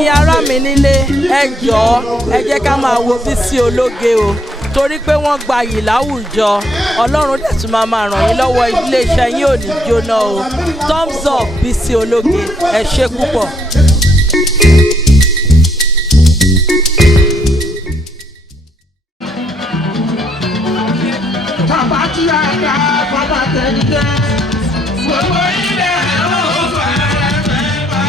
ẹ̀yin ará mi nílé ẹ jọ̀ọ́ ẹ jẹ́ ká máa wo Bísí Ológe o torí pé wọ́n gbayì láwùjọ Ọlọ́run dẹ̀ tún máa ràn yín lọ́wọ́ iléeṣẹ́ yín ò ní jóná o thumbs up Bísí Ológe ẹ ṣé púpọ̀. Bàbá tí a dá bàbá tẹ̀lé jẹ́ gbogbo ilẹ̀ ó fara fẹ́ bá.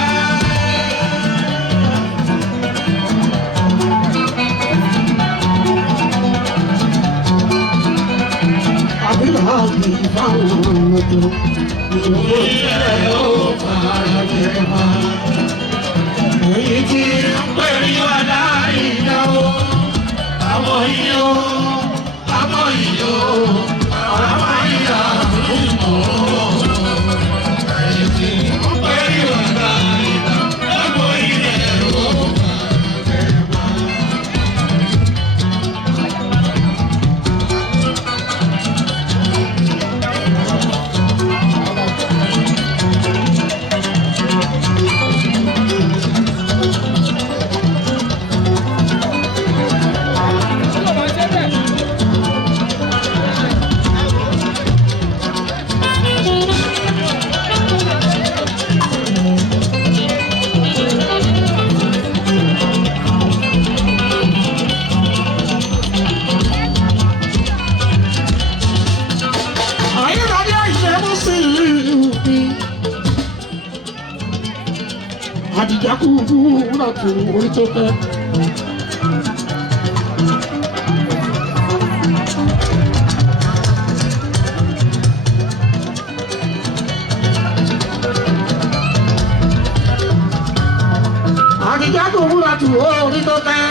Àbílà mi fáwọn ọmọdé gbogbo ilẹ̀ ó fara fẹ́ bá. Èyí tí ń pè ní wàdà ìyàwó àwọn yìí ó. Àdìjákú wúrà tó orí tó fẹ́. Àdìjákú wúrà tó orí tó fẹ́.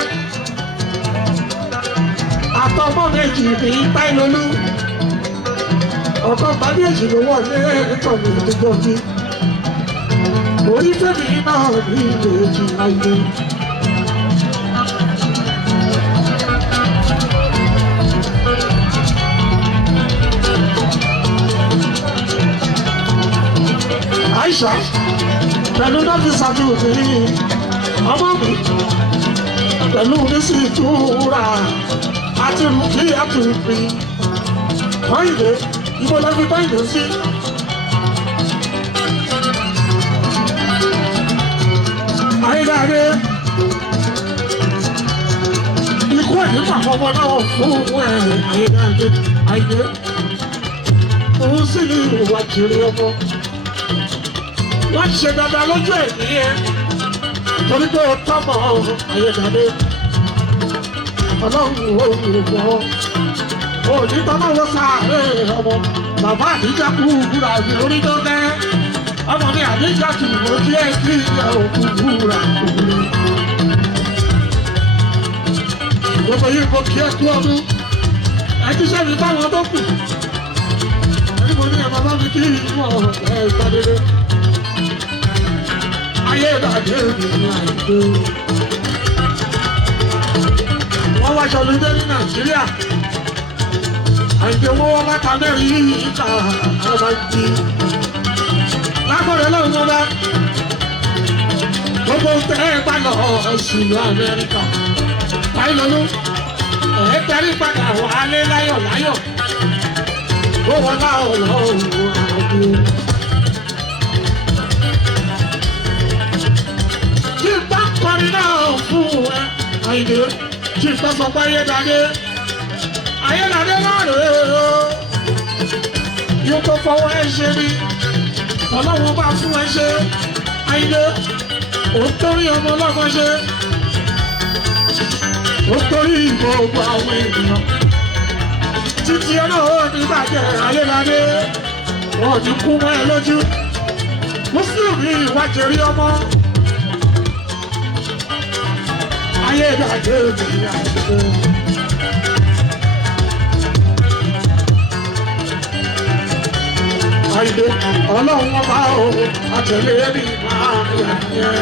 Àtọmọ méjì ní Táìlólú. Ọ̀kan tàbí èjì ló wọ̀ ní ìtọ́jú tó gbọ́ sí. Orí tẹ́mi náà ní ìrèjì ayé. Aisha, pẹ̀lú náà fi ṣàtúnṣe ọmọ mi, pẹ̀lú oníṣì ìtura àti rúkì àtúnṣe. Kọ́ìdé, ibo lọ fi kọ́ìdé sí. Ayédáadé ikú ẹ̀yìn pàpọ̀pọ̀ náà fún ayédáadé ayé òun sì ní ìwà kiri ọmọ wọ́n ṣe dandan lójú ẹ̀mí ẹ torí pé ó tọ́mọ̀ ayédáadé ọlọ́run ò wò wọ́n òní tọ́mọ̀ wọ́n sáré ọmọ bàbá àdíjà kú búra sí orí tó kẹ́ ọmọ mi àdíjà tù mọ́ sí ẹ̀ sí òkú búra òkú. Gbogbo yìí kò kí ẹ kú ọdún. Ẹjú sẹ́mi báwọn tó kù. Ẹni mo ní ẹ̀ bàbá mi kí ìwọ̀n ẹ̀ ìpàdédé. Ayé ìdàgbé mi ní àìdó. Wọ́n wá aṣọ lóde ní Nàìjíríà. Àìdè owó wọn bá ta mẹ́rin yìí ìta àbá jí. Lágbọ̀dọ̀ lọ́wọ́ wọn bá. Gbogbo tẹ́ ẹ bá lọ ẹ̀sìn ìlú Amẹ́ríkà. Táìlólú ẹ̀ tẹ́rí padà wálé láyọ̀ láyọ̀ ó wọ́n láwọn lọ́wọ́ àgbò. Tí bá kọrin náà fún ẹ Àyìndé tí bá sọ pé Ayédáadé náà rèé o yóò tó fọwọ́ ẹ ṣe ni Ọlọ́run bá fún ẹ ṣe Àyìndé ó torí ọmọ ọlọ́mọ ṣe. Ó torí gbogbo àwọn ènìyàn títí ẹ náà ó ní bàjẹ́ Ayédáadé wọn ò ní kú mọ́ ẹ lójú Mùsùlùmí ìwájú rí ọmọ Ayédáadé ní àìsí. Àìdè Ọlọ́run ọba o àtẹ̀lé ní máa yẹ.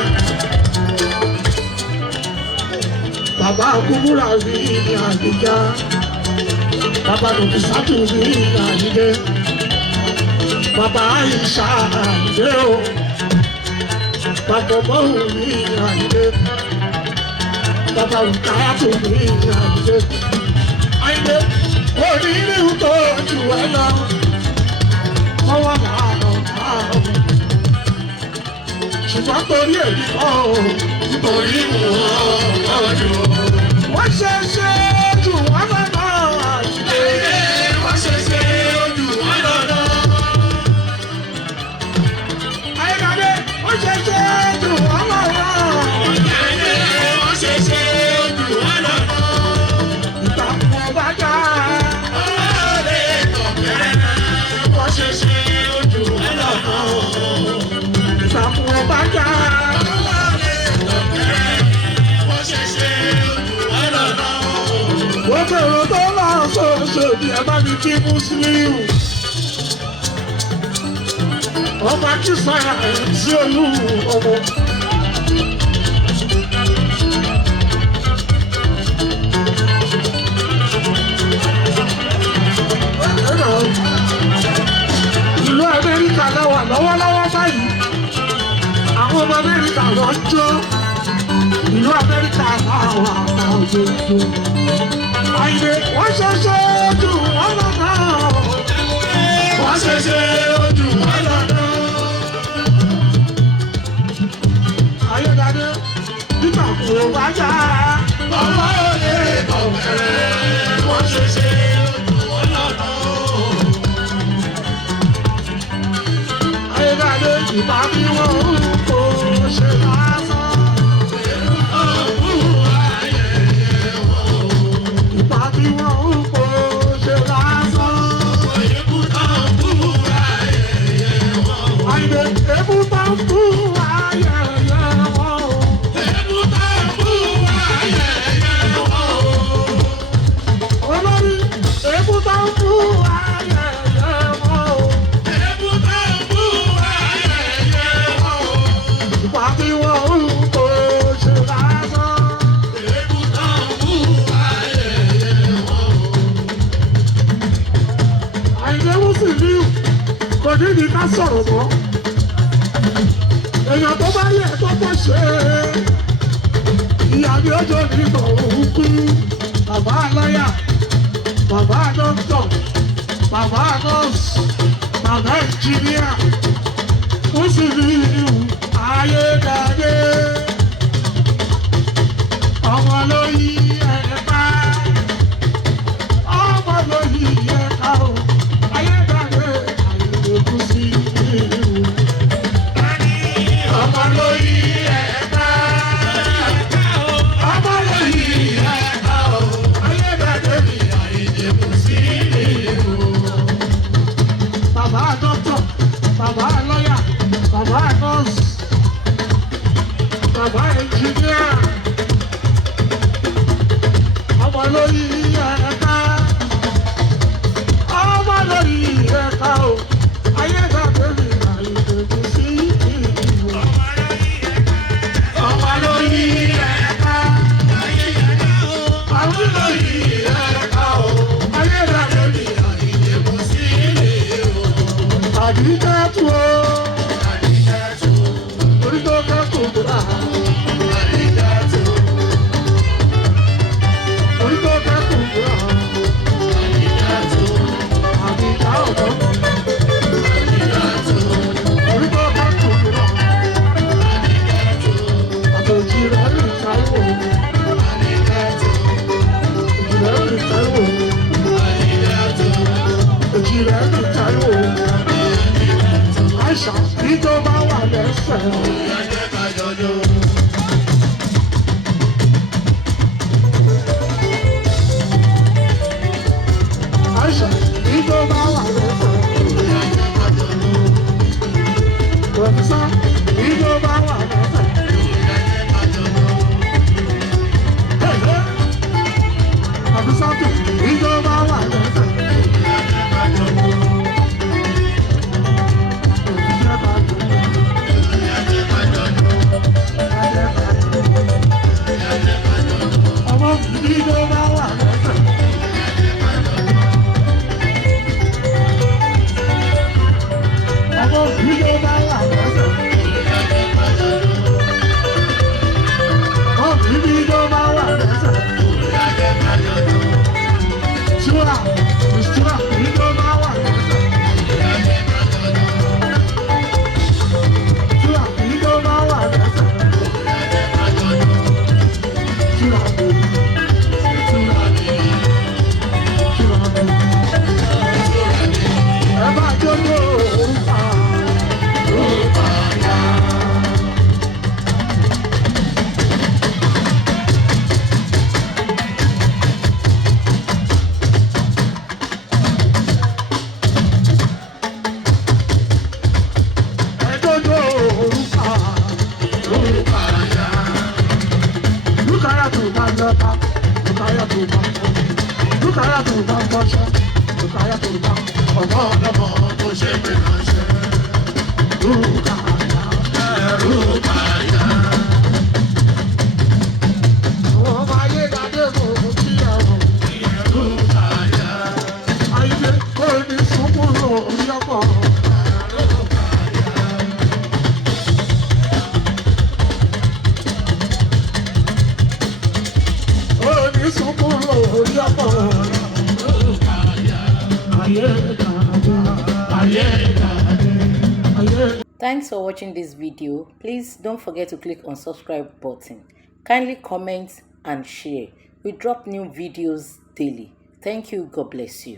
Bàbá Kúbúrà sí ní Àdìjá, bàbá Nùfìsátù sí ní Àyídé, bàbá Àìṣà Àyídé o, papọ̀ mọ́ òun ní àyè. Bàbá òkàyà tó ní àyè. Àyè òní ní ìtọ́ jù ẹ lọ. Fọwọ́ máa lọ máa lọ. Ṣùgbọ́n torí èyí kọ́ ò. Torí mo ọ̀dọ̀. Wọ́n ṣe jù wọ́n lọ́nà àyè. Wọ́n ṣe jù wọ́n lọ́nà. Ayédáadé wọ́n ṣe jù wọ́n lọ́nà. Wọ́n ṣe jù wọ́n lọ́nà. Ìtàkùn ọba já. Ọlọ́ọ̀lẹ́ tọ̀kẹ́rẹ́. Wọ́n ṣe jù wọ́n lọ́nà. Ìtàkùn ọba já. Wọ́n bẹ̀rẹ̀ tó máa sọ̀rọ̀ bí ẹ bá ní kí Muslim. Ọba kí sára sí olú ọmọ. Ìlú Amẹ́ríkà náà wà lọ́wọ́lọ́wọ́ báyìí. Àwọn ọmọ Amẹ́ríkà lọ jó. Ìlú Amẹ́ríkà náà wà lọ́wọ́. Àyè wọ́n ṣẹ̀ṣẹ̀ ojú wọn lọ́nà. Wọ́n ṣẹ̀ṣẹ̀ ojú wọn lọ́nà. Ayédáadé nígbà kò bá já. Ọmọ òde kọ̀ọ̀kẹ́rẹ́. Wọ́n ṣẹ̀ṣẹ̀ ojú wọn lọ́nà. Ayédáadé ìbá bí wọ́n kò ṣe lásán. Níbi ká sọ̀rọ̀ mọ́, èèyàn tó bá yẹ tó bọ́ ṣe ìyá ni ó jọ nígbà òun kú. Bàbá lọ́yà, bàbá dókítà, bàbá nọ́ọ̀sì, bàbá ẹnjìníà, ó sì ní ìlú Ayédáadé. Ọmọ ló yí ẹ̀ka, ọmọ ló yí ẹ̀ka o. Bàbá lọ́yà, bàbá nọ́ọ̀sì, bàbá ẹnjìníà, ọmọ lórí ẹ̀ka, ọmọ lórí ẹ̀ka o, Ayédáadé mi àìdèkù sí ìlú. Ọmọ lórí ẹ̀ka, ọmọ lórí ẹ̀ka o, Ayédáadé mi àìdèkù sí ìlú. Àdìjẹ́tù o, àdìjẹ́tù o, orí tó kẹ́ kò gbà. Àdìjẹ́tù o, orí tó kẹ́ kò gbà. Àdìjẹ́tù o, àdìjá ọ̀dọ́. Àdìjẹ́tù o, orí tó kẹ́ kò gbà. Àdìjẹ́tù o, àtòjì rẹ̀ lè Táíwò. Àdìjẹ́tù o, òjì rẹ̀ lè Táíwò. Àdìjẹ́tù o, òjì rẹ̀ lè Táíwò. Àìṣà bí tó bá wà lẹ́sẹ̀. Ìyájẹ́ ká jọjọ́. Àìṣà bí tó bá wà lẹ́sẹ̀. Ìyájẹ́ ká jọjọ́. Pọ̀fẹ́sà bí tó bá wà lẹ́sẹ̀. Ìyájẹ́ ká jọjọ́. Pọ̀fẹ́sà bí tó bá wà lẹ́sẹ̀. Ìyájẹ́ ká jọjọ́. Ìyájẹ́ ká jọjọ́. lọ́ta, Rukaya tó bá kọ́, Rukaya tó bá kọ́ṣẹ́, Rukaya tó bá ọmọ ọlọ́mọ tó ṣe pé ránṣẹ́. Rukaya, Rukaya. Àwọn ọmọ ayé dàdé mò ń kí àwọn Rukaya. Ayé kò ní sunkún lórí ọkọ̀. Thanks for watching this video. Please don't forget to click on subscribe button. Kindly comment and share. We drop new videos daily. Thank you. God bless you.